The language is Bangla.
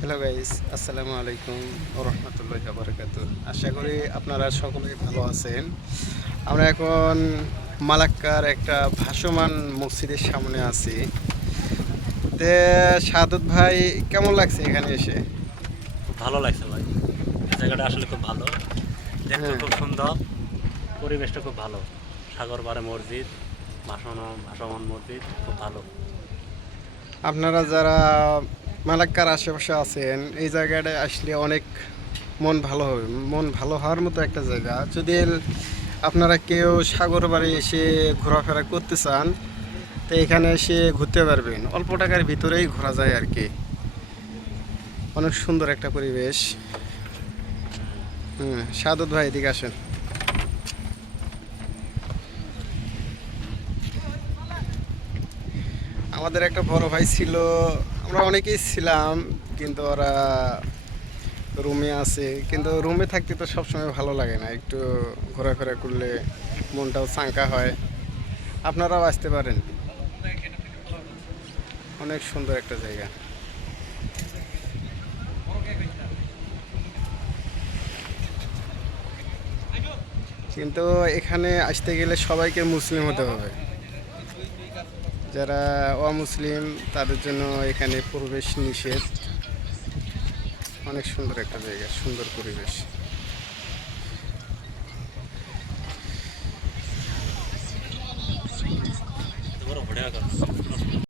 হ্যালো গাইস, আসসালামু আলাইকুম ওয়া রাহমাতুল্লাহি ওয়া বারাকাতুহু। আশা করি আপনারা সকলেই ভালো আছেন। আমরা এখন মালাক্কার একটা ভাসমান মসজিদের সামনে আছি। তে সাদত ভাই, কেমন লাগছে এখানে এসে? খুব ভালো লাগছে ভাই। এই জায়গাটা আসলে খুব ভালো, দেখতে হ্যাঁ, খুব সুন্দর, পরিবেশটা খুব ভালো। সাগর পাড়ে মসজিদ, ভাসমান মসজিদ খুব ভালো। আপনারা যারা মালাক্কার আশেপাশে আছেন এই জায়গাটায় আসলে অনেক মন ভালো হবে। মন ভালো হওয়ার মতো একটা জায়গা। যদি আপনারা কেউ সাগর বাড়ি এসে ঘোরাফেরা করতে চান, তো এখানে এসে ঘুরতে পারবেন। অল্প টাকার ভিতরেই ঘোরা যায় আর কি। অনেক সুন্দর একটা পরিবেশ। সাদত ভাই, এদিকে আসেন। আমাদের একটা বড় ভাই ছিল, আমরা অনেকেই ছিলাম, কিন্তু ওরা রুমে আছে। কিন্তু রুমে থাকতে তো সবসময় ভালো লাগে না, একটু ঘোরাফেরা করলে মনটাও চাঙ্কা হয়। আপনারাও আসতে পারেন, অনেক সুন্দর একটা জায়গা। কিন্তু এখানে আসতে গেলে সবাইকে মুসলিম হতে হবে। যারা অমুসলিম তাদের জন্য এখানে প্রবেশ নিষেধ। অনেক সুন্দর একটা জায়গা, সুন্দর পরিবেশ।